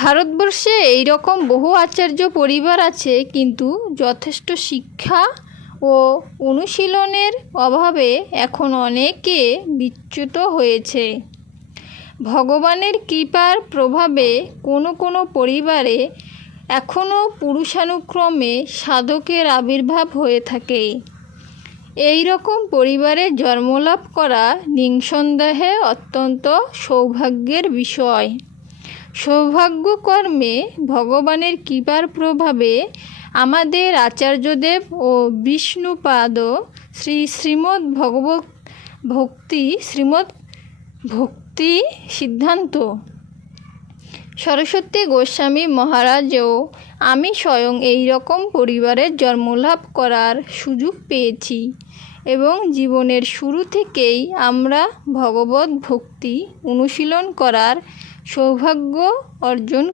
ভারতবর্ষে এই রকম বহু আচার্য পরিবার আছে, কিন্তু যথেষ্ট শিক্ষা ও অনুশীলনের অভাবে এখন অনেকে বিচ্যুত হয়েছে। ভগবানের কৃপার প্রভাবে কোনো কোনো পরিবারে এখনও পুরুষানুক্রমে সাধকের আবির্ভাব হয়ে থাকে। এই রকম পরিবারে জন্মলাভ করা নিঃসন্দেহে অত্যন্ত সৌভাগ্যের বিষয়। সৌভাগ্যকর্মে ভগবানের কৃপার প্রভাবে আমাদের আচার্যদেব ও বিষ্ণুপাদ শ্রীমদ্ ভক্তি সিদ্ধান্ত সরস্বতী গোস্বামী মহারাজও আমি স্বয়ং এই রকম পরিবারের জন্মলাভ করার সুযোগ পেয়েছি এবং জীবনের শুরু থেকেই আমরা ভগবত ভক্তি অনুশীলন করার সৌভাগ্য অর্জন